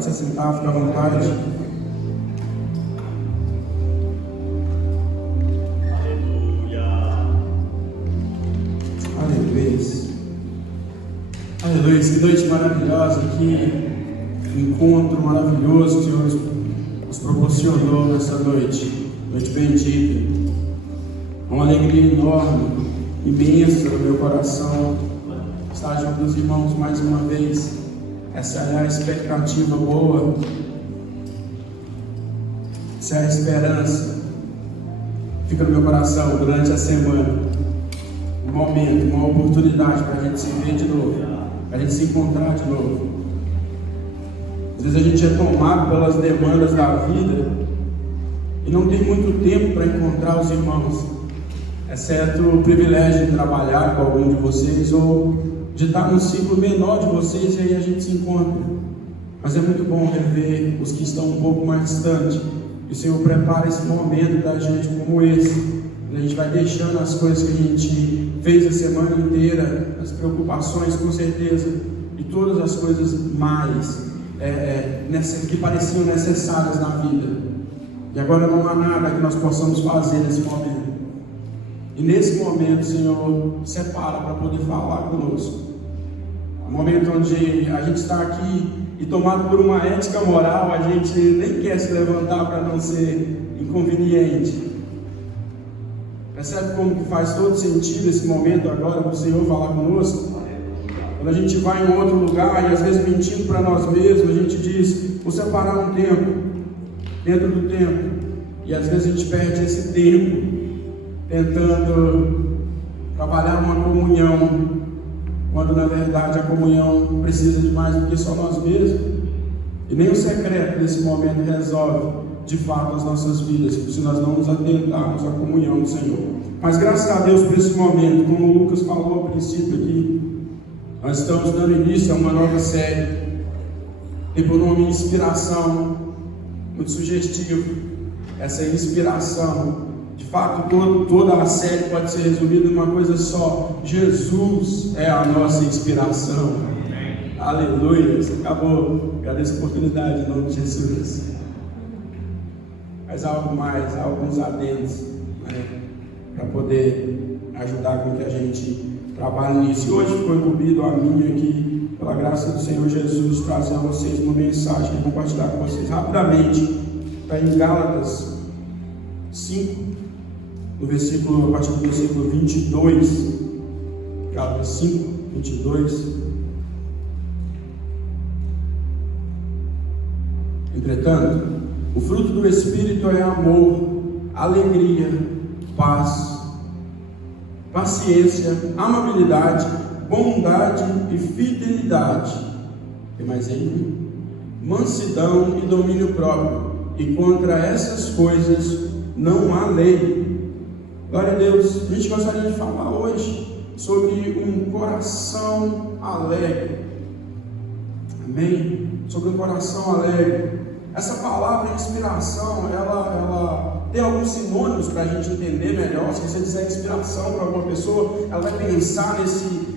Pode se sentar, fica à vontade. Aleluia, que noite maravilhosa, que encontro maravilhoso que o Senhor nos proporcionou nessa noite, noite bendita. Uma alegria enorme, imensa no meu coração, estar junto dos irmãos mais uma vez. Essa é a expectativa boa, essa é a esperança, fica no meu coração durante a semana. Um momento, uma oportunidade para a gente se ver de novo, para a gente se encontrar de novo. Às vezes a gente é tomado pelas demandas da vida e não tem muito tempo para encontrar os irmãos, exceto o privilégio de trabalhar com algum de vocês ou de estar no ciclo menor de vocês, e aí a gente se encontra. Mas é muito bom rever os que estão um pouco mais distantes. E o Senhor prepara esse momento da gente como esse. A gente vai deixando as coisas que a gente fez a semana inteira, as preocupações com certeza, e todas as coisas mais que pareciam necessárias na vida. E agora não há nada que nós possamos fazer nesse momento. E nesse momento, Senhor, separa para poder falar conosco. Um momento onde a gente está aqui e tomado por uma ética moral, a gente nem quer se levantar para não ser inconveniente. Percebe como que faz todo sentido esse momento agora do Senhor falar conosco? Quando a gente vai em outro lugar e às vezes mentindo para nós mesmos, a gente diz, vou separar um tempo dentro do tempo. E às vezes a gente perde esse tempo tentando trabalhar uma comunhão, quando na verdade a comunhão precisa de mais do que só nós mesmos. E nem o secreto desse momento resolve de fato as nossas vidas, se nós não nos atentarmos à comunhão do Senhor. Mas graças a Deus por esse momento, como o Lucas falou ao princípio aqui, nós estamos dando início a uma nova série, tem por nome Inspiração, muito sugestivo, essa inspiração. De fato, toda a série pode ser resumida em uma coisa só: Jesus é a nossa inspiração. Amém. Aleluia, isso acabou. Agradeço a oportunidade em nome de Jesus. Mas há algo mais, há alguns adendos, né, para poder ajudar com que a gente trabalhe nisso. E hoje ficou incumbido a mim aqui, pela graça do Senhor Jesus, trazer a vocês uma mensagem e compartilhar com vocês rapidamente. Está em Gálatas 5, a partir do versículo 22. Gálatas 5, 22. Entretanto, o fruto do Espírito é amor, alegria, paz, paciência, amabilidade, bondade e fidelidade. Tem mais aí? Mansidão e domínio próprio. E contra essas coisas não há lei. Glória a Deus. A gente gostaria de falar hoje sobre um coração alegre. Amém? Sobre um coração alegre. Essa palavra inspiração, ela tem alguns sinônimos para a gente entender melhor. Se você disser inspiração para alguma pessoa, ela vai pensar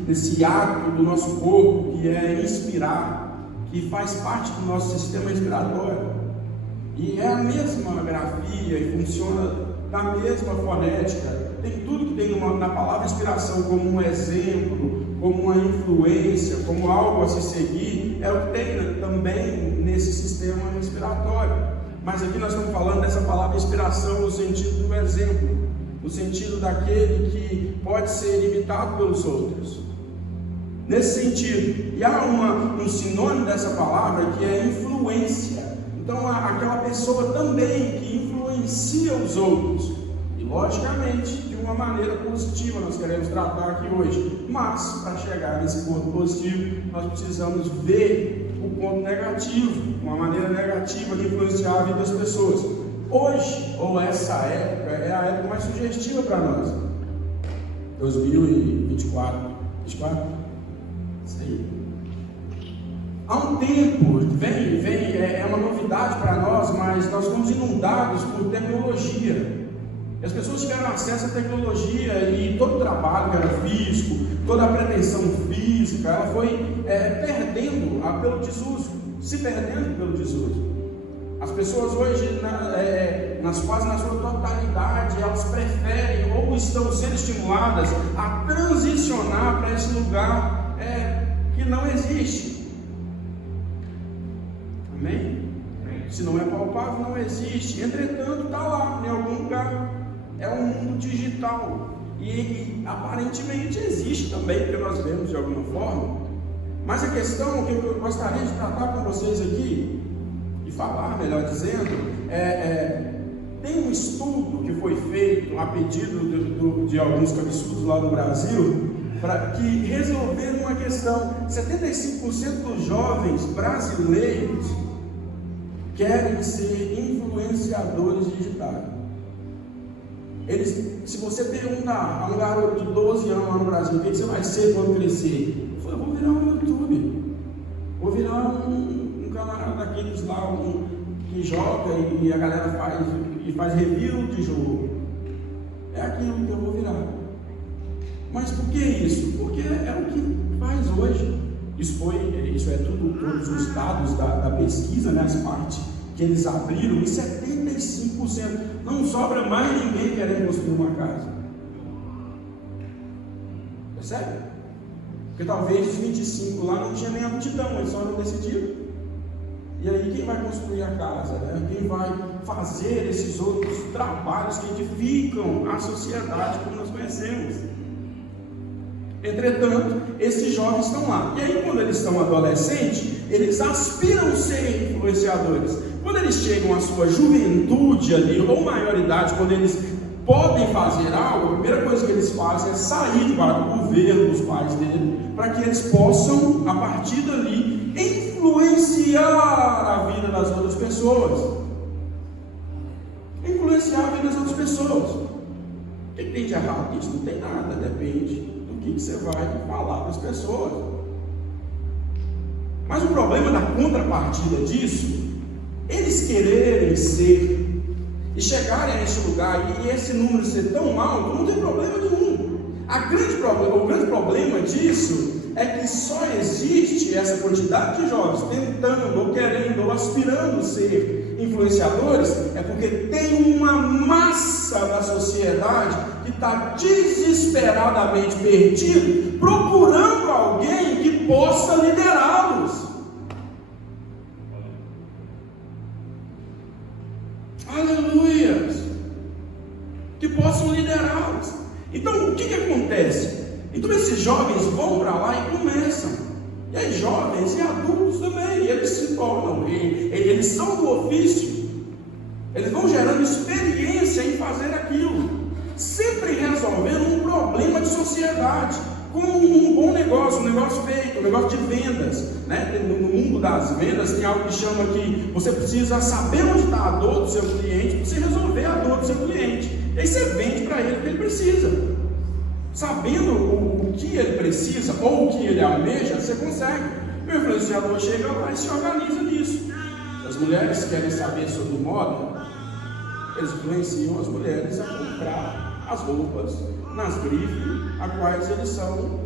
nesse ato do nosso corpo, que é inspirar, que faz parte do nosso sistema respiratório. E é a mesma grafia e funciona da mesma fonética. Tem tudo que tem na palavra inspiração como um exemplo, como uma influência, como algo a se seguir, é o que tem também nesse sistema respiratório. Mas aqui nós estamos falando dessa palavra inspiração no sentido do exemplo, no sentido daquele que pode ser imitado pelos outros. Nesse sentido, e há um sinônimo dessa palavra que é influência. Então, aquela pessoa também que influencia os outros. E logicamente, de uma maneira positiva, nós queremos tratar aqui hoje. Mas, para chegar nesse ponto positivo, nós precisamos ver o ponto negativo, uma maneira negativa de influenciar a vida das pessoas. Hoje, ou essa época, é a época mais sugestiva para nós. 2024. 24? Isso aí. Há um tempo, é uma novidade para nós, mas nós fomos inundados por tecnologia. E as pessoas tiveram acesso à tecnologia e todo o trabalho que era físico, toda a pretensão física, ela foi perdendo pelo desuso, se perdendo pelo desuso. As pessoas hoje, quase na sua totalidade, elas preferem ou estão sendo estimuladas a transicionar para esse lugar que não existe. Amém? Se não é palpável, não existe. Entretanto, está lá, em algum lugar. É um mundo digital. E aparentemente existe também, porque nós vemos de alguma forma. Mas a questão que eu gostaria de tratar com vocês aqui, e falar, melhor dizendo, tem um estudo que foi feito a pedido de alguns cabeçudos lá no Brasil, que resolveram uma questão. 75% dos jovens brasileiros querem ser influenciadores digitais. Se você perguntar a um garoto de 12 anos lá no Brasil, o que você vai ser quando crescer? Eu falei, vou virar um YouTube, vou virar um canal daqueles lá que joga e a galera faz review de jogo. É aquilo que eu vou virar. Mas por que isso? Porque é o que faz hoje. Isso é todos os dados da pesquisa, né, as partes que eles abriram, em 75%. Não sobra mais ninguém querendo construir uma casa. Percebe? Porque talvez os 25 lá não tinha nem aptidão, eles só não decidiram. E aí quem vai construir a casa? Né? Quem vai fazer esses outros trabalhos que edificam a sociedade como nós conhecemos? Entretanto, esses jovens estão lá. E aí quando eles estão adolescentes, eles aspiram a ser influenciadores. Quando eles chegam à sua juventude ali, ou maioridade, quando eles podem fazer algo, a primeira coisa que eles fazem é sair debaixo do governo dos pais dele, para que eles possam, a partir dali, influenciar a vida das outras pessoas. Influenciar a vida das outras pessoas. O que tem de errado nisso? Não tem nada, depende do que você vai falar para as pessoas. Mas o problema da contrapartida disso, eles quererem ser e chegarem a esse lugar e esse número ser tão alto, não tem problema nenhum. O grande problema disso é que só existe essa quantidade de jovens tentando, ou querendo, ou aspirando ser influenciadores, é porque tem uma massa da sociedade que está desesperadamente perdido, procurando alguém que possa liderá-los. Aleluia! Que possam liderá-los. Então o que acontece? Então esses jovens vão para lá e começam. E aí jovens e adultos também, eles se tornam, eles são do ofício. Eles vão gerando experiência em fazer aquilo, sempre resolvendo um problema de sociedade, com um bom negócio, um negócio feito, um negócio de vendas, né? No mundo das vendas tem algo que chama que você precisa saber onde está a dor do seu cliente, para você resolver a dor do seu cliente. E aí você vende para ele o que ele precisa. Sabendo o que ele precisa ou o que ele almeja, você consegue. O influenciador chega lá e se organiza nisso. As mulheres querem saber sobre moda, eles influenciam as mulheres a comprar as roupas nas grifes, a quais eles são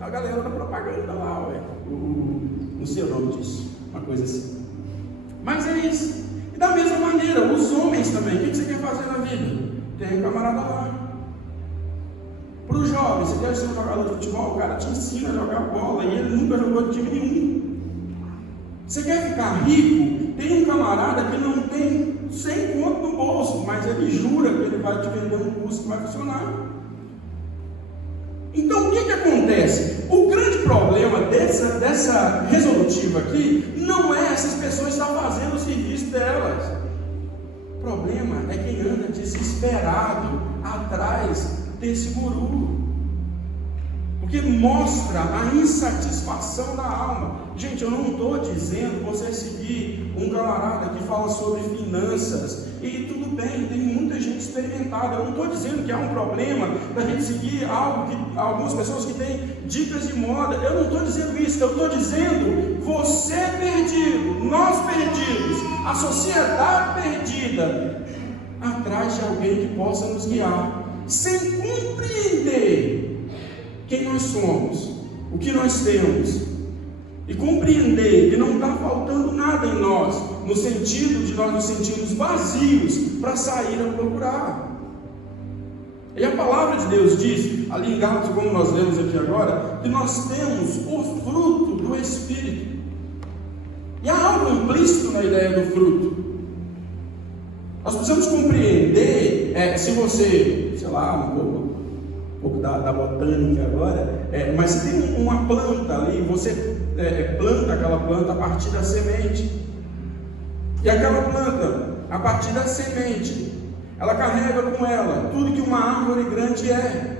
a galera da propaganda lá, não sei o nome disso, uma coisa assim. Mas é isso. E da mesma maneira, os homens também, o que você quer fazer na vida? Tem um camarada lá. Para o jovem, você quer ser um jogador de futebol, o cara te ensina a jogar bola e ele nunca jogou de time nenhum. Você quer ficar rico? Tem um camarada que não tem 100 conto no bolso, mas ele jura que ele vai te vender um curso que vai funcionar. Então o que acontece? O grande problema dessa resolutiva aqui não é essas pessoas estar fazendo o serviço delas. O problema é quem anda desesperado atrás desse guru, porque mostra a insatisfação da alma. Gente, eu não estou dizendo você seguir um camarada que fala sobre finanças, e tudo bem, tem muita gente experimentada. Eu não estou dizendo que há um problema da gente seguir algumas pessoas que têm dicas de moda. Eu não estou dizendo isso. Eu estou dizendo você perdido, nós perdidos, a sociedade perdida. atrás de alguém que possa nos guiar, sem compreender quem nós somos, o que nós temos, e compreender que não está faltando nada em nós, no sentido de nós nos sentirmos vazios para sair a procurar. E a palavra de Deus diz, ali em Gálatas, como nós lemos aqui agora, que nós temos o fruto do Espírito. E há algo implícito na ideia do fruto. Nós precisamos compreender, se você, sei lá, um pouco da botânica agora, mas se tem uma planta ali, você planta aquela planta a partir da semente. E aquela planta, a partir da semente, ela carrega com ela tudo que uma árvore grande é.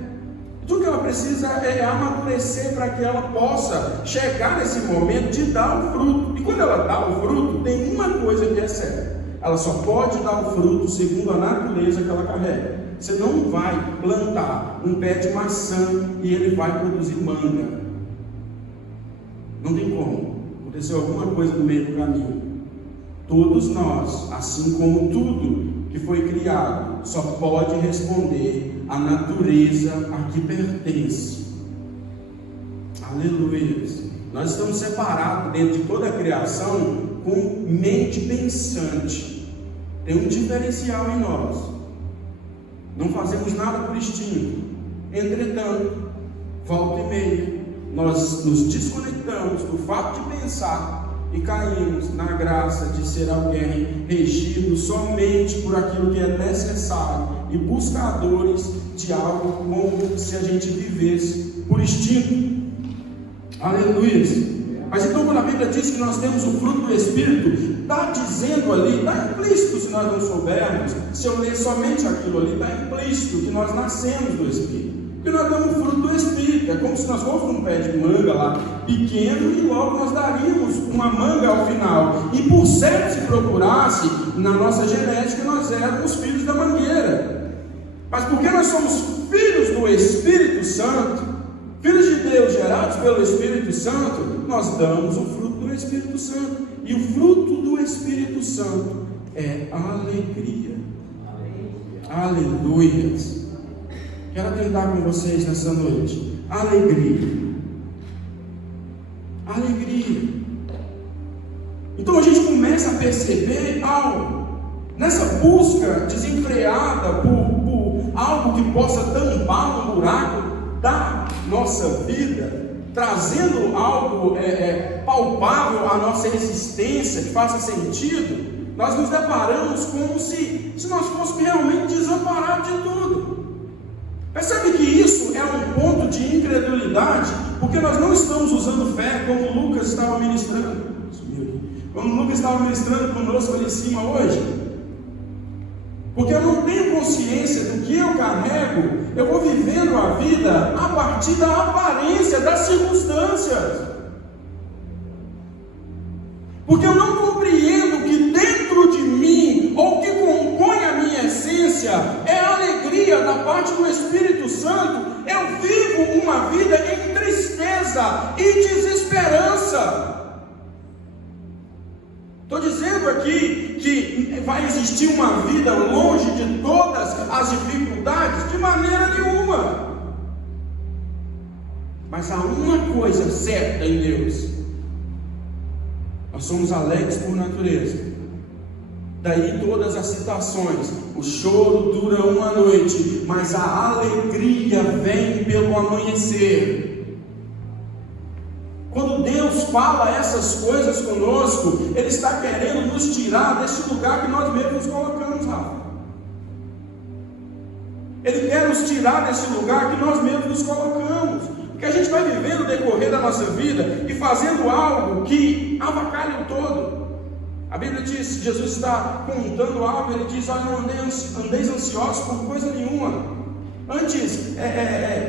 Tudo que ela precisa é amadurecer para que ela possa chegar nesse momento de dar o fruto. E quando ela dá o fruto, tem uma coisa que é certa: ela só pode dar o fruto segundo a natureza que ela carrega. Você não vai plantar um pé de maçã e ele vai produzir manga. Não tem como. Aconteceu alguma coisa no meio do caminho. Todos nós, assim como tudo que foi criado, só pode responder à natureza a que pertence. Aleluia. Nós estamos separados dentro de toda a criação com mente pensante. Tem um diferencial em nós. Não fazemos nada por instinto. Entretanto, volta e meia, nós nos desconectamos do fato de pensar e caímos na graça de ser alguém regido somente por aquilo que é necessário e buscadores de algo como se a gente vivesse por instinto. Aleluia. Mas então, quando a Bíblia diz que nós temos o fruto do Espírito, está dizendo ali, está implícito, se nós não soubermos, se eu ler somente aquilo ali, está implícito que nós nascemos do Espírito. Porque nós damos o fruto do Espírito. É como se nós fôssemos um pé de manga lá, pequeno, e logo nós daríamos uma manga ao final. E por certo, se procurasse, na nossa genética, nós éramos filhos da mangueira. Mas porque nós somos filhos do Espírito Santo, filhos de Deus gerados pelo Espírito Santo, nós damos o fruto do Espírito Santo. E o fruto do Espírito Santo é alegria. Aleluia. Quero tentar com vocês nessa noite. Alegria. Alegria. Então a gente começa a perceber algo. Nessa busca desenfreada por algo que possa tampar um buraco da nossa vida, trazendo algo palpável à nossa existência, que faça sentido, nós nos deparamos como se nós fôssemos realmente desamparados de tudo. Percebe que isso é um ponto de incredulidade, porque nós não estamos usando fé como Lucas estava ministrando. Como Lucas estava ministrando conosco ali em cima hoje. Porque eu não tenho consciência do que eu carrego, eu vou vivendo a vida a partir da aparência, das circunstâncias. Porque eu não compreendo que dentro de mim, ou que compõe a minha essência, é a alegria da parte do Espírito Santo. Eu vivo uma vida em tristeza e desesperança. Estou dizendo aqui que vai existir uma vida longe de todas as dificuldades? De maneira nenhuma. Mas há uma coisa certa em Deus: nós somos alegres por natureza. Daí todas as citações: o choro dura uma noite, mas a alegria vem pelo amanhecer. Quando Deus fala essas coisas conosco, Ele está querendo nos tirar desse lugar que nós mesmos nos colocamos, Rafa. Ele quer nos tirar desse lugar que nós mesmos nos colocamos. Porque a gente vai vivendo o decorrer da nossa vida e fazendo algo que avacalha o todo. A Bíblia diz, Jesus está contando algo, Ele diz: olha, não andeis ansiosos por coisa nenhuma. Antes,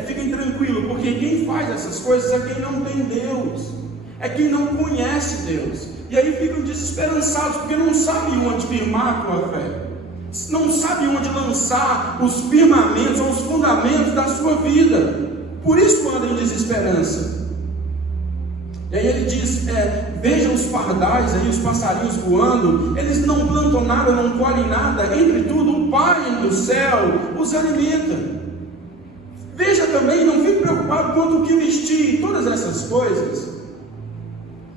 fiquem tranquilos, porque quem faz essas coisas é quem não tem Deus, é quem não conhece Deus. E aí ficam desesperançados, porque não sabem onde firmar com a fé, não sabem onde lançar os firmamentos ou os fundamentos da sua vida. Por isso andam em desesperança. E aí ele diz, veja os pardais aí, os passarinhos voando, eles não plantam nada, não colhem nada, entretudo o Pai do céu os alimenta. Veja também, não fique preocupado quanto o que vestir, todas essas coisas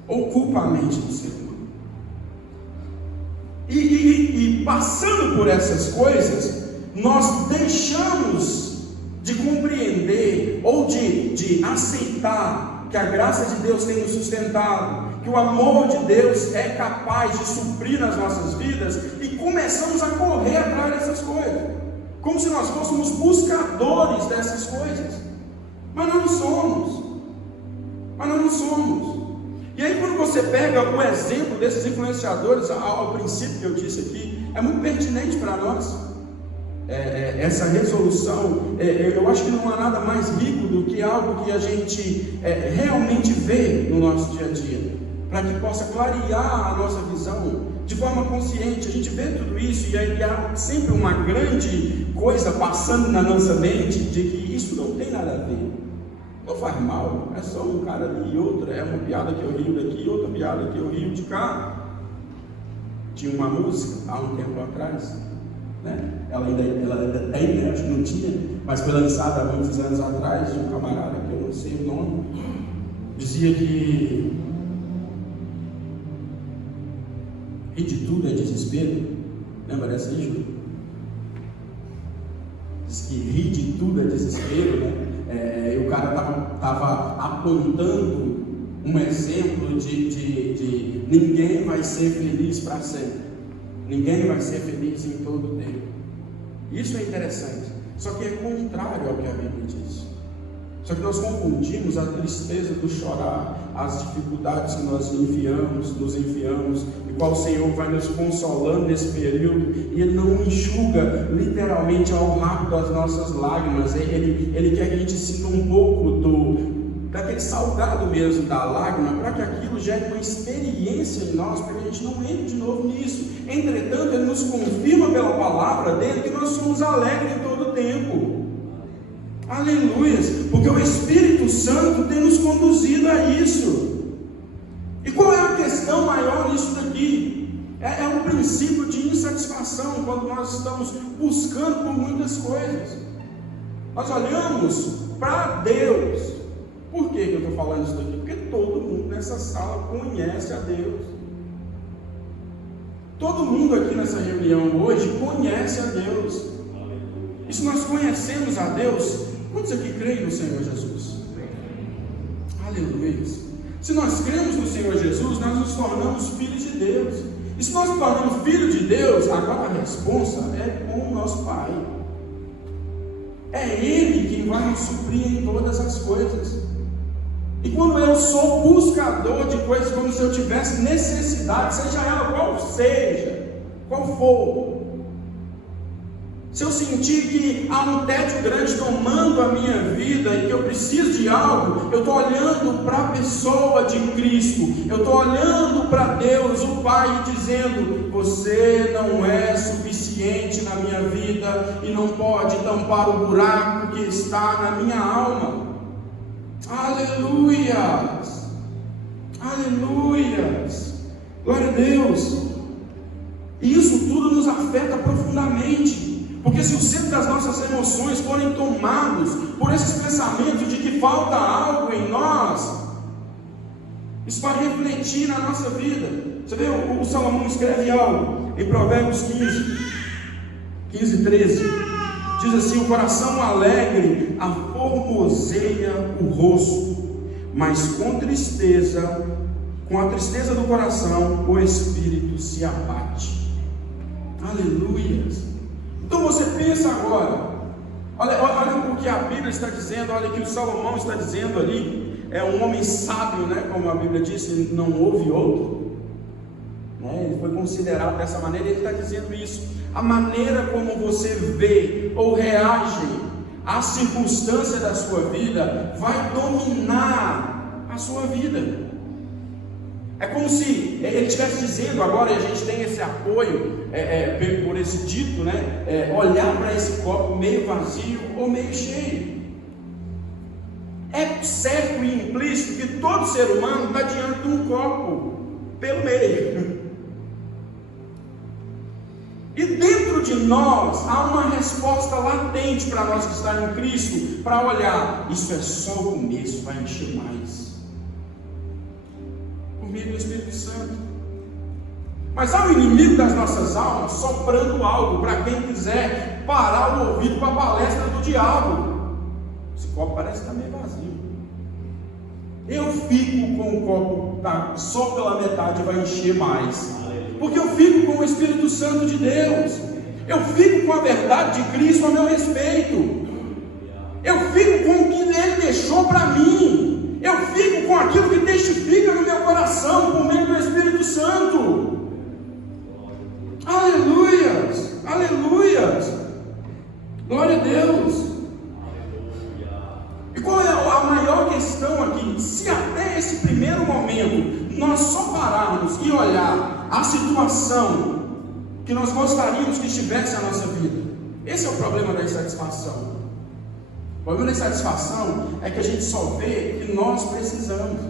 ocupa a mente do ser humano. E passando por essas coisas, nós deixamos de compreender ou de aceitar que a graça de Deus tem nos sustentado, que o amor de Deus é capaz de suprir nas nossas vidas, e começamos a correr atrás dessas coisas, como se nós fôssemos buscadores dessas coisas, mas nós não somos. E aí quando você pega o exemplo desses influenciadores, ao princípio que eu disse aqui, é muito pertinente para nós. Essa resolução, eu acho que não há nada mais rico do que algo que a gente realmente vê no nosso dia a dia, para que possa clarear a nossa visão de forma consciente. A gente vê tudo isso e aí há sempre uma grande coisa passando na nossa mente de que isso não tem nada a ver, não faz mal, é só um cara ali e outra, é uma piada que eu rio daqui, outra piada que eu rio de cá. Tinha uma música há um tempo atrás, né? Ela ainda tem, né? Acho que não tinha, mas foi lançada há muitos anos atrás, de um camarada que eu não sei o nome, dizia que rir de tudo é desespero. Lembra dessa aí, Júlio? Diz que rir de tudo é desespero, né? E o cara estava apontando um exemplo de ninguém vai ser feliz para sempre, ninguém vai ser feliz em todo o tempo. Isso é interessante, só que é contrário ao que a Bíblia diz. Só que nós confundimos a tristeza do chorar, as dificuldades que nós nos enfiamos, e qual o Senhor vai nos consolando nesse período, e Ele não enxuga literalmente ao rápido as nossas lágrimas. Ele quer que a gente sinta um pouco daquele salgado mesmo da lágrima, para que aquilo gere uma experiência em nós, para que a gente não entre de novo nisso. Entretanto, Ele nos confirma pela palavra dele que nós somos alegres em todo o tempo. Aleluias, porque o Espírito Santo tem nos conduzido a isso. E qual é a questão maior nisso daqui? É um princípio de insatisfação, quando nós estamos buscando por muitas coisas. Nós olhamos para Deus. Por que eu estou falando isso daqui? Porque todo mundo nessa sala conhece a Deus. Todo mundo aqui nessa reunião hoje conhece a Deus. E se nós conhecemos a Deus, quantos aqui creem no Senhor Jesus? Aleluia. Se nós cremos no Senhor Jesus, nós nos tornamos filhos de Deus. E se nós nos tornamos filhos de Deus, agora a resposta é com o nosso Pai. É Ele quem vai nos suprir em todas as coisas. E quando eu sou buscador de coisas, como se eu tivesse necessidade, seja ela qual for, se eu sentir que há um tédio grande tomando a minha vida e que eu preciso de algo, eu estou olhando para a pessoa de Cristo, eu estou olhando para Deus, o Pai, e dizendo: você não é suficiente na minha vida e não pode tampar o buraco que está na minha alma. Aleluias, aleluias, glória a Deus. E isso tudo nos afeta profundamente, porque se o centro das nossas emoções forem tomados por esses pensamentos de que falta algo em nós, isso vai refletir na nossa vida. Você vê, o Salomão escreve algo em Provérbios 15, 13, diz assim: o coração alegre aformoseia o rosto, mas com a tristeza do coração, o espírito se abate. Aleluia. Então você pensa agora, olha o que a Bíblia está dizendo, olha o que o Salomão está dizendo ali. É um homem sábio, né? Como a Bíblia disse, não houve outro, né? Ele foi considerado dessa maneira. Ele está dizendo isso. A maneira como você vê ou reage à circunstância da sua vida vai dominar a sua vida. É como se ele estivesse dizendo agora, e a gente tem esse apoio por esse dito, né? Olhar para esse copo meio vazio ou meio cheio. É certo e implícito que todo ser humano está diante de um copo pelo meio. E dentro de nós há uma resposta latente para nós que estamos em Cristo, para olhar, isso é só o começo, vai encher mais. Por meio do Espírito Santo. Mas há um inimigo das nossas almas soprando algo para quem quiser parar o ouvido para a palestra do diabo. Esse copo parece estar meio vazio. Eu fico com o copo só pela metade, vai encher mais. Porque eu fico com o Espírito Santo de Deus. Eu fico com a verdade de Cristo a meu respeito. Eu fico com o que Ele deixou para mim. Eu fico com aquilo que testifica no meu coração por meio do Espírito Santo. Aleluias, aleluias. Glória a Deus. E qual é a maior questão aqui? Se até esse primeiro momento nós só pararmos e olhar a situação que nós gostaríamos que estivesse na nossa vida, esse é o problema da insatisfação. O problema da insatisfação é que a gente só vê que nós precisamos.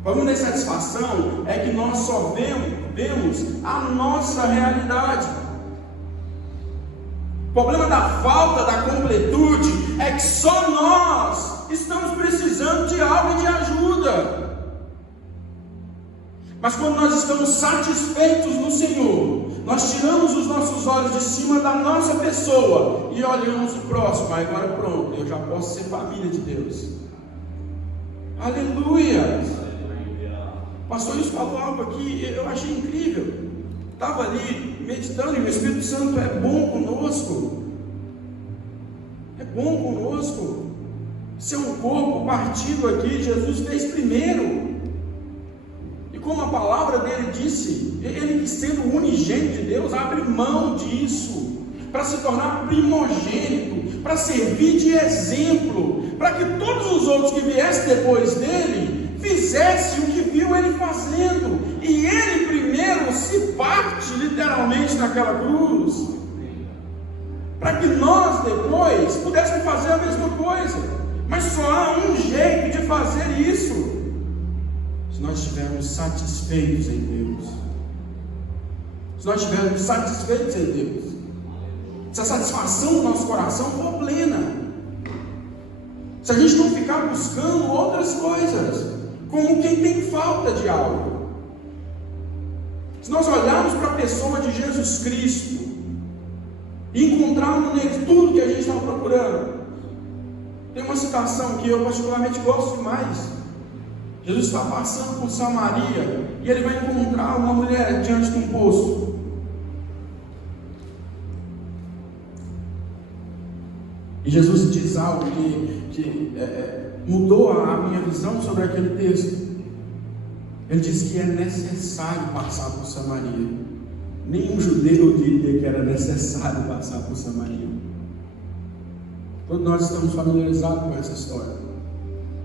O problema da insatisfação é que nós só vemos a nossa realidade. O problema da falta da completude é que só nós estamos precisando de algo e de ajuda. Mas quando nós estamos satisfeitos no Senhor, nós tiramos os nossos olhos de cima da nossa pessoa e olhamos o próximo. Agora pronto, eu já posso ser família de Deus. Aleluia! O pastor Luiz falou algo aqui, eu achei incrível. Estava ali meditando e o Espírito Santo é bom conosco. É bom conosco. Ser um corpo partido aqui, Jesus fez primeiro. E como a palavra dele disse, ele que sendo o unigênito de Deus, abre mão disso, para se tornar primogênito, para servir de exemplo, para que todos os outros que viessem depois dele, fizessem o que viu ele fazendo, e ele primeiro se parte literalmente naquela cruz, para que nós depois pudéssemos fazer a mesma coisa. Mas só há um jeito de fazer isso, se nós estivermos satisfeitos em Deus. Se nós estivermos satisfeitos em Deus, se a satisfação do nosso coração for plena, se a gente não ficar buscando outras coisas, como quem tem falta de algo. Se nós olharmos para a pessoa de Jesus Cristo e encontrarmos nele tudo que a gente estava procurando, tem uma citação que eu particularmente gosto demais. Jesus está passando por Samaria e ele vai encontrar uma mulher diante de um poço. E Jesus diz algo que mudou a minha visão sobre aquele texto. Ele diz que é necessário passar por Samaria. Nenhum judeu diria que era necessário passar por Samaria. Todos nós estamos familiarizados com essa história.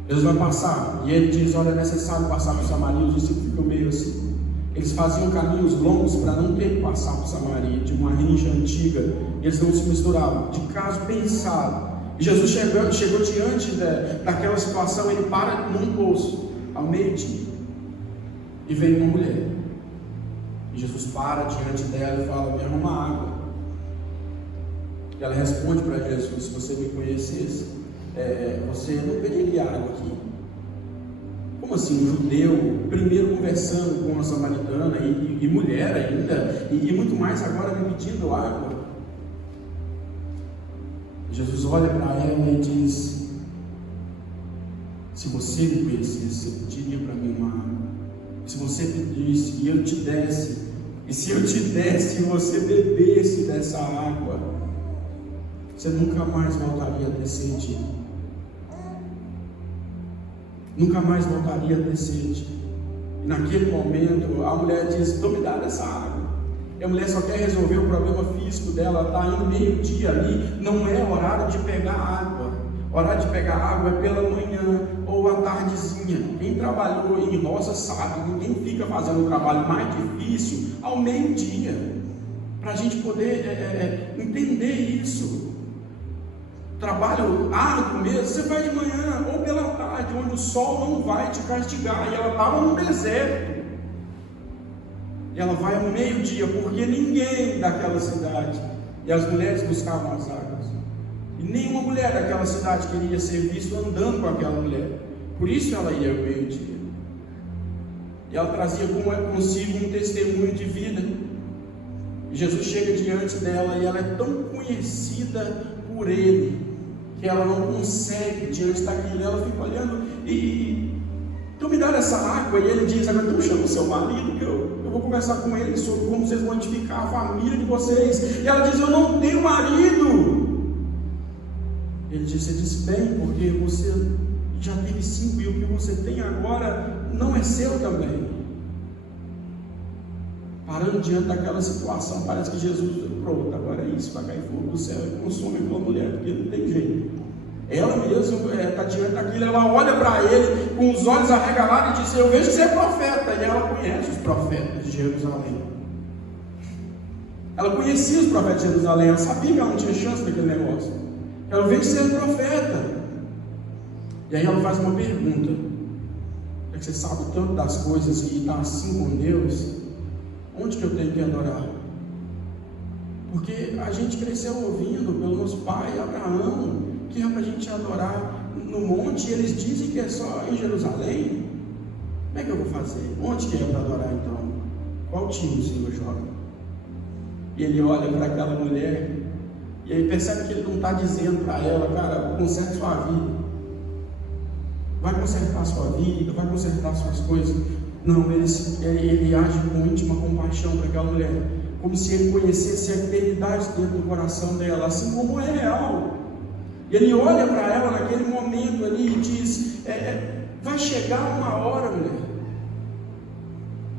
Jesus vai passar e ele diz: olha, é necessário passar por Samaria. Os discípulos ficam meio assim. Eles faziam caminhos longos para não ter que passar por Samaria, de uma rincha antiga. Eles não se misturavam, de caso pensado. E Jesus chegou diante daquela situação. Ele para num poço ao meio-dia e vem uma mulher. E Jesus para diante dela e fala: me arruma água. E ela responde para Jesus: se você me conhecesse, você não pediria água aqui. Como assim, um judeu, primeiro conversando com uma samaritana e mulher ainda, e muito mais agora me pedindo água? Jesus olha para ela e diz: se você me conhecesse, você pediria para mim uma água. Se você pedisse e eu te desse, e se eu te desse e você bebesse dessa água, você nunca mais voltaria a ter sede. Nunca mais voltaria a ter sede. E naquele momento a mulher diz: então me dá dessa água. E a mulher só quer resolver o problema físico dela. Ela está indo meio-dia ali, não é horário de pegar água. Horário de pegar água é pela manhã ou à tardezinha. Quem trabalhou em roça sabe, ninguém fica fazendo o trabalho mais difícil ao meio-dia. Para a gente poder entender isso. trabalho árduo mesmo, você vai de manhã ou pela tarde, onde o sol não vai te castigar. E ela estava no deserto. E ela vai ao meio-dia, porque ninguém daquela cidade, e as mulheres buscavam as águas, e nenhuma mulher daquela cidade queria ser vista andando com aquela mulher. Por isso ela ia ao meio-dia. E ela trazia consigo um testemunho de vida. E Jesus chega diante dela e ela é tão conhecida por ele que ela não consegue diante daquilo. Ela fica olhando então me dá essa água. E ele diz: agora então chama o seu marido, que eu vou conversar com ele sobre como vocês vão edificar a família de vocês. E ela diz: eu não tenho marido. Ele diz: você disse bem, porque você já teve 5 e o que você tem agora não é seu também. Parando diante daquela situação, parece que Jesus, pronto, agora é isso, vai cair fogo do céu e consome aquela mulher, porque não tem jeito. Ela mesma está diante daquilo, ela olha para ele com os olhos arregalados e diz: eu vejo que você é profeta. E ela conhece os profetas de Jerusalém. Ela conhecia os profetas de Jerusalém, ela sabia que ela não tinha chance daquele negócio. Ela vê que você é profeta. E aí ela faz uma pergunta: é que você sabe tanto das coisas e está assim com Deus, onde que eu tenho que adorar? Porque a gente cresceu ouvindo pelo nosso pai Abraão que é para a gente adorar no monte, e eles dizem que é só em Jerusalém. Como é que eu vou fazer? Onde que é para adorar então? Qual time o Senhor joga? E ele olha para aquela mulher e aí percebe que ele não está dizendo para ela: cara, conserte sua vida, vai consertar a sua vida, vai consertar suas coisas. Não, ele age com íntima compaixão para aquela mulher, como se ele conhecesse a eternidade dentro do coração dela, assim como é real. E ele olha para ela naquele momento ali e diz: vai chegar uma hora, mulher.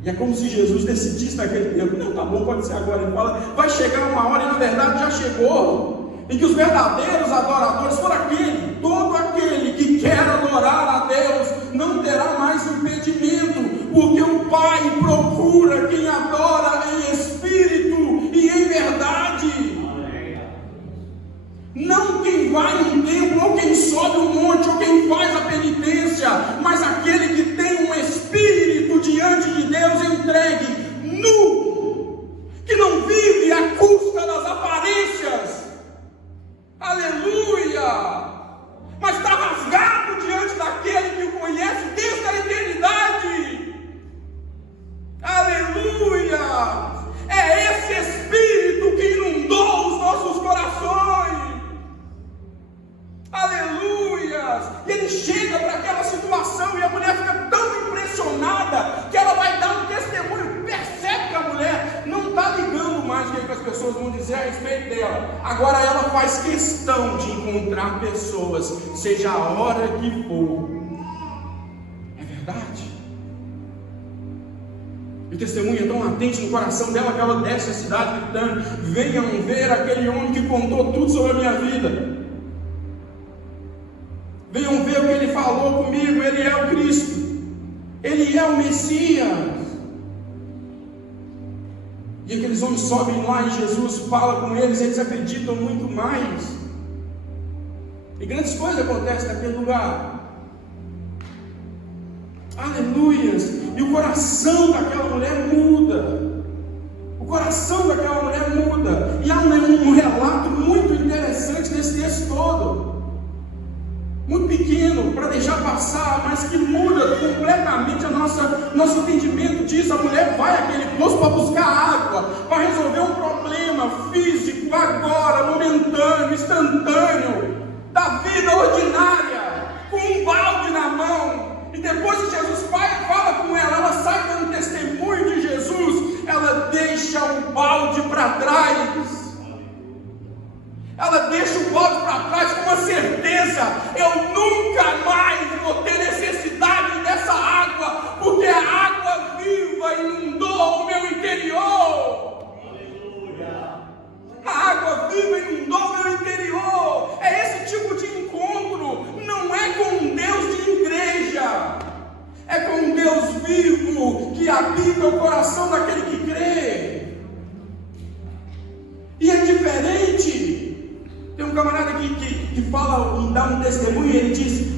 E é como se Jesus decidisse naquele tempo: não, tá bom, pode ser agora. Ele fala: vai chegar uma hora, e na verdade já chegou, em que os verdadeiros adoradores foram todo aquele que quer adorar a Deus não terá mais impedimento, porque o Pai procura quem adora em espírito e em verdade. Não quem vai num templo, ou quem sobe um monte, ou quem faz a penitência, mas aquele que tem um espírito diante de Deus entregue, nu, que não vive à custa das aparências. Aleluia! Mas está rasgado diante daquele que o conhece desde a eternidade. Aleluia! É esse espírito que inundou os nossos corações. Aleluia! E ele chega para aquela situação e a mulher fica tão impressionada que ela vai dar um testemunho. Percebe que a mulher não está ligando mais o que as pessoas vão dizer a respeito dela. Agora ela faz questão de encontrar pessoas, seja a hora que for. É verdade. E o testemunho é tão latente no coração dela que ela desce a cidade gritando: venham ver aquele homem que contou tudo sobre a minha vida. Venham ver o que ele falou comigo. Ele é o Cristo, ele é o Messias. E aqueles homens sobem lá e Jesus fala com eles, eles acreditam muito mais. E grandes coisas acontecem naquele lugar. Aleluias! E o coração daquela mulher muda. O coração daquela mulher muda. E há um relato muito interessante nesse texto todo. Muito pequeno, para deixar passar, mas que muda completamente nosso entendimento disso. A mulher vai àquele poço para buscar água, para resolver um problema físico, agora, momentâneo, instantâneo, da vida ordinária, com um balde na mão. E depois que Jesus fala com ela, ela sai dando testemunho de Jesus, ela deixa o balde para trás. Ela deixa o balde para trás com uma certeza: eu nunca mais vou ter necessidade dessa água, porque a água viva inundou o meu interior. Aleluia. A água viva inundou o meu interior. É esse tipo de encontro. Não é com um Deus de igreja, é com um Deus vivo que habita o coração daquele que crê. E é diferente. Tem um camarada que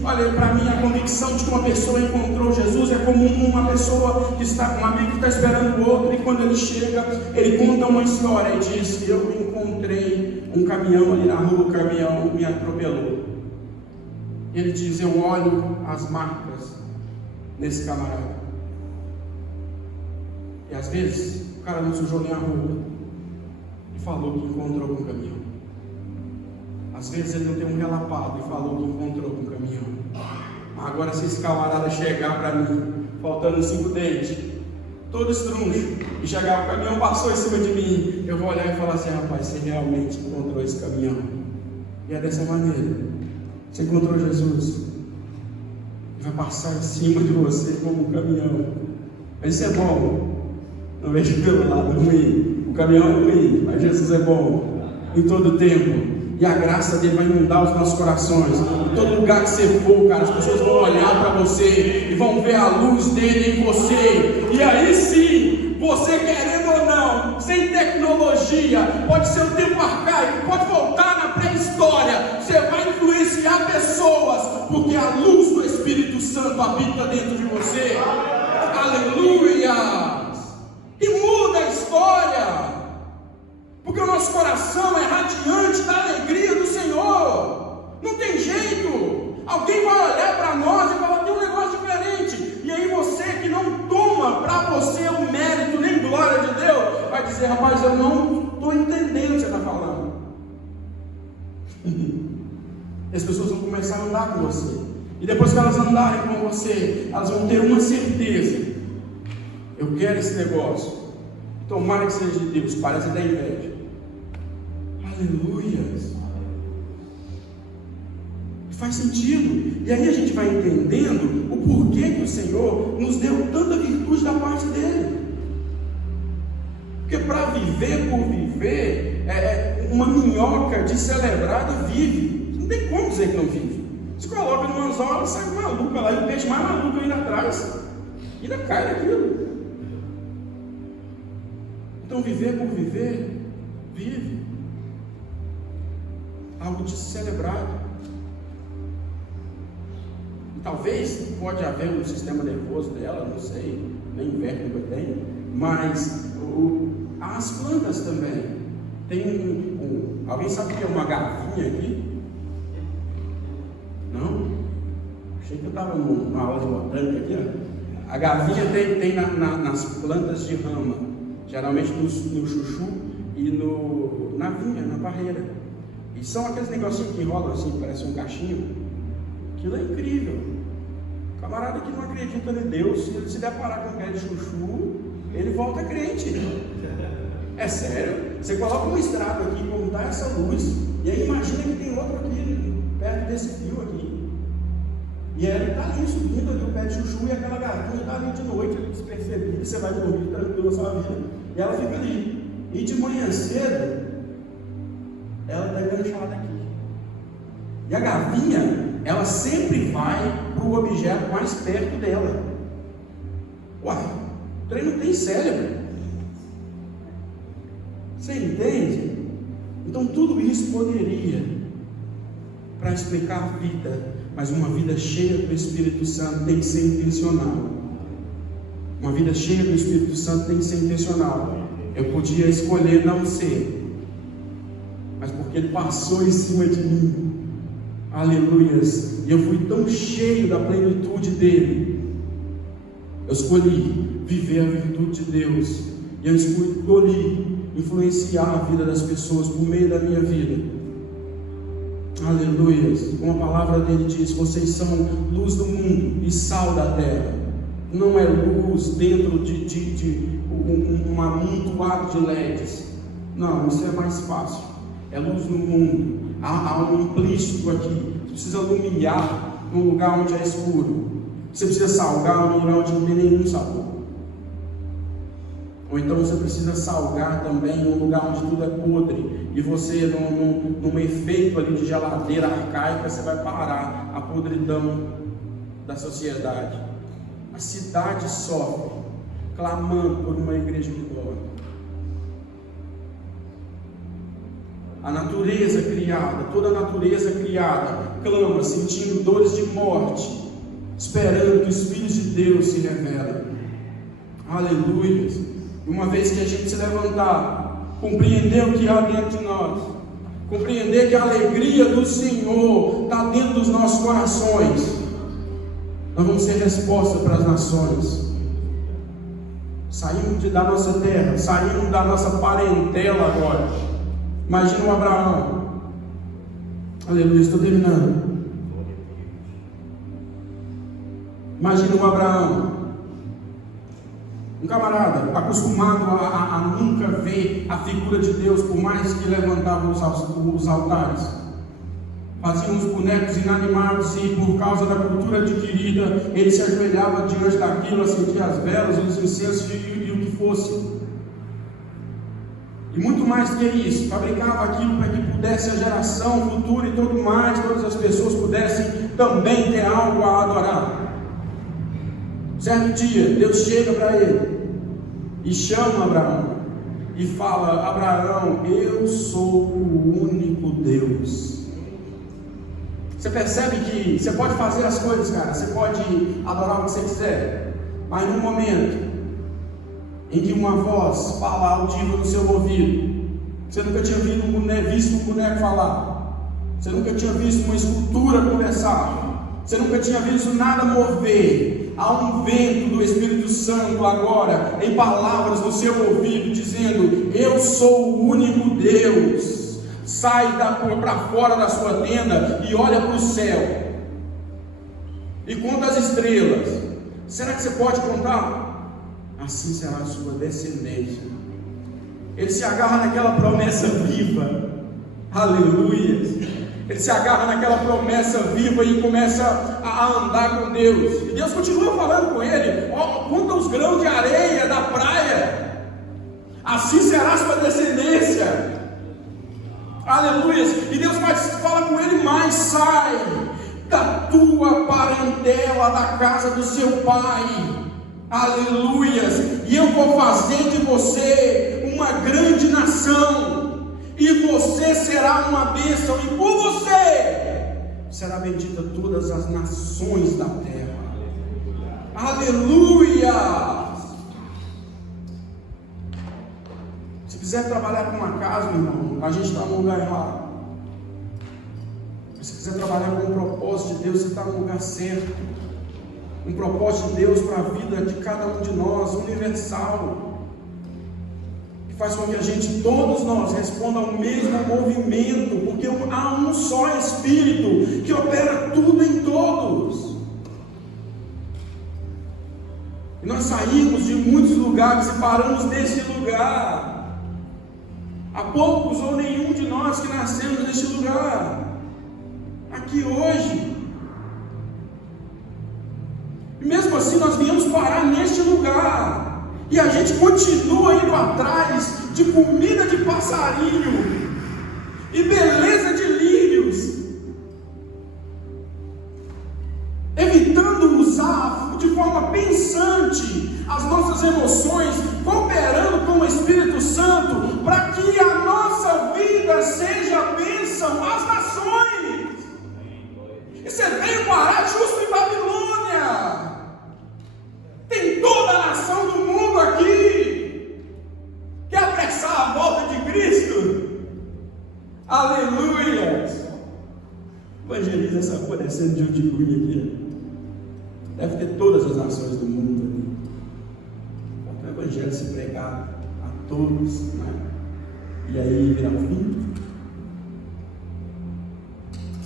Olha, para mim a convicção de que uma pessoa encontrou Jesus é como uma pessoa que está, um amigo que está esperando o outro, e quando ele chega, ele conta uma história e diz: eu encontrei um caminhão ali na rua, o caminhão me atropelou. Ele diz: eu olho as marcas nesse camarada. E às vezes o cara não sujou nem a roupa e falou que encontrou com o caminhão. Às vezes ele não tem um relapado e falou que encontrou com o caminhão. Agora, se esse camarada chegar para mim, faltando 5 dentes, todo estruncho, e chegar, o caminhão passou em cima de mim, eu vou olhar e falar assim: rapaz, você realmente encontrou esse caminhão. E é dessa maneira. Você encontrou Jesus, ele vai passar em cima de você como um caminhão. Mas isso é bom. Não vejo pelo lado ruim. O caminhão é ruim, mas Jesus é bom em todo tempo. E a graça dele vai inundar os nossos corações. Em todo lugar que você for, cara, as pessoas vão olhar para você e vão ver a luz dele em você. E aí sim, você querendo ou não, sem tecnologia, pode ser um tempo arcaico, pode voltar na pré-história, você vai influenciar pessoas, porque a luz do Espírito Santo habita dentro de você. Aleluia! E muda a história. Porque o nosso coração é radiante da alegria do Senhor. Não tem jeito. Alguém vai olhar para nós e falar: tem um negócio diferente. E aí você que não toma para você o mérito nem glória de Deus, vai dizer: rapaz, eu não estou entendendo o que você está falando. E as pessoas vão começar a andar com você. E depois que elas andarem com você, elas vão ter uma certeza: eu quero esse negócio. Tomara que seja de Deus. Parece da inveja. Aleluia. Faz sentido. E aí a gente vai entendendo o porquê que o Senhor nos deu tanta virtude da parte dele. Porque para viver por viver, uma minhoca descelebrada vive. Não tem como dizer que não vive. Se coloca no anzol, ela sai maluca lá, e o peixe mais maluco ainda atrás, ainda cai naquilo. Então viver por viver, vive. Algo descelebrado. E talvez pode haver um sistema nervoso dela, não sei, nem inverno que eu tenho, mas as plantas também. Tem alguém sabe o que é uma gavinha aqui? Não? Achei que eu estava numa aula de botânica aqui, ó. A gavinha tem nas plantas de rama. Geralmente no chuchu e na vinha, na barreira. E são aqueles negocinhos que enrolam assim, parece um cachinho. Aquilo é incrível. O camarada que não acredita em Deus, se ele se deparar com um pé de chuchu, ele volta crente. É sério. Você coloca um extrato aqui, como dá essa luz, e aí imagina que tem outro aqui, perto desse fio aqui. E ele está ali subindo ali o pé de chuchu, e aquela gavinha está ali de noite, ali despercebida, você vai dormir tranquilo na sua vida. E ela fica ali. E de manhã cedo, ela está enganchada aqui. E a gavinha, ela sempre vai para o objeto mais perto dela. Uai, o trem não tem cérebro. Você entende? Então tudo isso poderia, para explicar a vida, mas uma vida cheia do Espírito Santo tem que ser intencional. Uma vida cheia do Espírito Santo tem que ser intencional. Eu podia escolher não ser, mas porque Ele passou em cima de mim, aleluias, e eu fui tão cheio da plenitude dEle, eu escolhi viver a virtude de Deus, e eu escolhi influenciar a vida das pessoas por meio da minha vida, aleluias. Como a palavra dele diz: vocês são luz do mundo e sal da terra. Não é luz dentro de um amontoado de LEDs. Não, isso é mais fácil. É luz no mundo. Há um implícito aqui. Você precisa iluminar num lugar onde é escuro. Você precisa salgar num lugar onde não tem nenhum sabor. Ou então você precisa salgar também num lugar onde tudo é podre. E você, num efeito ali de geladeira arcaica, você vai parar a podridão da sociedade. A cidade sofre, clamando por uma igreja de glória. a natureza criada, toda a natureza criada, clama, sentindo dores de morte, esperando que os filhos de Deus se revelem. Aleluia! E uma vez que a gente se levantar, compreender o que há dentro de nós, compreender que a alegria do Senhor está dentro dos nossos corações, nós vamos ser resposta para as nações. Saímos da nossa terra, saímos da nossa parentela agora. Imagina o Abraão. Aleluia, estou terminando. Imagina o Abraão, um camarada acostumado a nunca ver a figura de Deus, por mais que levantava os altares, fazia uns bonecos inanimados, e por causa da cultura adquirida, ele se ajoelhava diante daquilo, acendia as velas, os incensos e o que fosse. E muito mais do que isso, fabricava aquilo para que pudesse a geração futura e tudo mais, todas as pessoas pudessem também ter algo a adorar. Certo dia, Deus chega para ele e chama Abraão e fala: Abraão, eu sou o único Deus. Você percebe que você pode fazer as coisas, cara, você pode adorar o que você quiser, mas no momento em que uma voz fala audível no seu ouvido, você nunca tinha visto um boneco falar, você nunca tinha visto uma escultura conversar, você nunca tinha visto nada mover. Há um vento do Espírito Santo agora, em palavras no seu ouvido, dizendo: eu sou o único Deus. Sai para fora da sua tenda e olha para o céu e conta as estrelas. Será que você pode contar? Assim será a sua descendência. Ele se agarra naquela promessa viva. Aleluia. Ele se agarra naquela promessa viva e começa a andar com Deus. E Deus continua falando com ele: conta os grãos de areia da praia, assim será a sua descendência. Aleluia. E Deus fala com ele mais: sai da tua parentela, da casa do seu pai. Aleluia. E eu vou fazer de você uma grande nação, e você será uma bênção, e por você será bendita todas as nações da terra. Aleluia. Se quiser trabalhar com uma casa, meu irmão, a gente está no lugar errado. Se quiser trabalhar com um propósito de Deus, você está no lugar certo. Um propósito de Deus para a vida de cada um de nós, universal, faz com que a gente, todos nós, responda ao mesmo movimento, porque há um só Espírito que opera tudo em todos. E nós saímos de muitos lugares e paramos nesse lugar. Há poucos ou nenhum de nós que nascemos neste lugar, aqui hoje. E mesmo assim nós viemos parar neste lugar. E a gente continua indo atrás de comida de passarinho e beleza de lírios, evitando usar de forma pensante as nossas emoções, cooperando com o Espírito Santo para que a nossa vida seja bênção às nações. E você veio parar justo em Babilônia. Tem toda a nação do mundo aqui. Quer apressar a volta de Cristo? Aleluia. Evangeliza essa rua descendo de Uticunha aqui. Deve ter todas as nações do mundo aqui. O evangelho se pregar a todos, né? E aí virá o fim.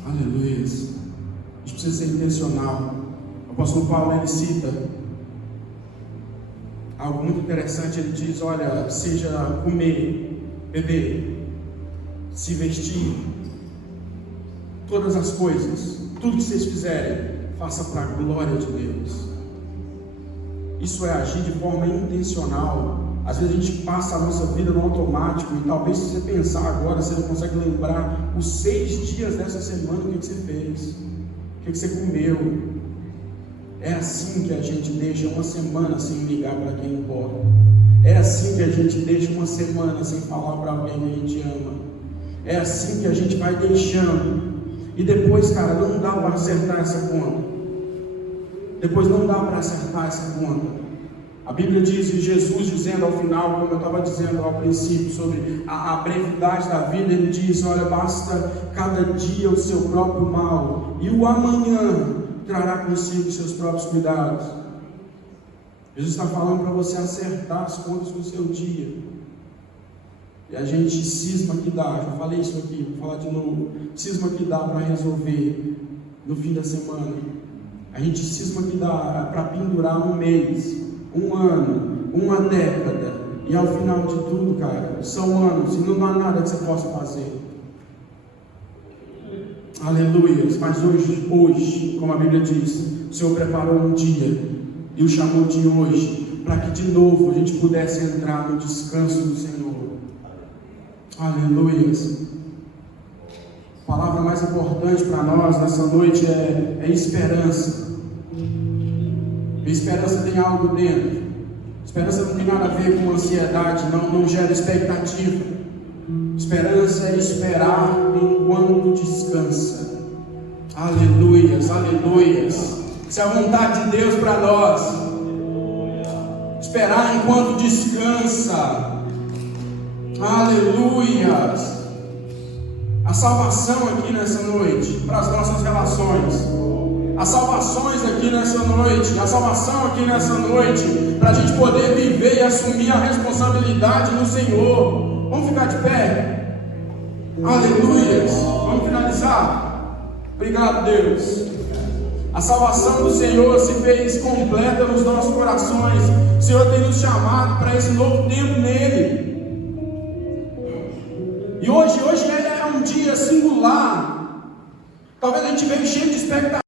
Aleluia. A gente precisa ser intencional. O apóstolo Paulo, ele cita algo muito interessante. Ele diz: olha, seja comer, beber, se vestir, todas as coisas, tudo que vocês fizerem, faça para a glória de Deus. Isso é agir de forma intencional. Às vezes a gente passa a nossa vida no automático, e talvez, se você pensar agora, você não consegue lembrar os 6 dias dessa semana, o que você fez, o que você comeu. É assim que a gente deixa uma semana sem ligar para quem importa. É assim que a gente deixa uma semana sem falar para alguém que a gente ama. É assim que a gente vai deixando. E depois, cara, não dá para acertar essa conta. Depois não dá para acertar essa conta. A Bíblia diz, e Jesus dizendo ao final, como eu estava dizendo ao princípio, sobre a brevidade da vida, ele diz: olha, basta cada dia o seu próprio mal, e o amanhã trará consigo os seus próprios cuidados. Jesus está falando para você acertar as contas do seu dia. E a gente cisma que dá, já falei isso aqui, vou falar de novo, cisma que dá para resolver no fim da semana. A gente cisma que dá para pendurar um mês, um ano, uma década, e ao final de tudo, cara, são anos e não há nada que você possa fazer. Aleluia. Mas hoje, como a Bíblia diz, o Senhor preparou um dia e o chamou de hoje, para que de novo a gente pudesse entrar no descanso do Senhor. Aleluia. A palavra mais importante para nós nessa noite é esperança. E esperança tem algo dentro. Esperança não tem nada a ver com ansiedade, não gera expectativa. Esperança é esperar enquanto descansa. Aleluias, aleluias. Isso é a vontade de Deus para nós. Esperar enquanto descansa. Aleluias. A salvação aqui nessa noite, para as nossas relações. As salvações aqui nessa noite, a salvação aqui nessa noite, para a gente poder viver e assumir a responsabilidade no Senhor. Vamos ficar de pé? Aleluias. Vamos finalizar? Obrigado, Deus. A salvação do Senhor se fez completa nos nossos corações. O Senhor tem nos chamado para esse novo tempo nele. E hoje é um dia singular. Talvez a gente veio cheio de expectativa.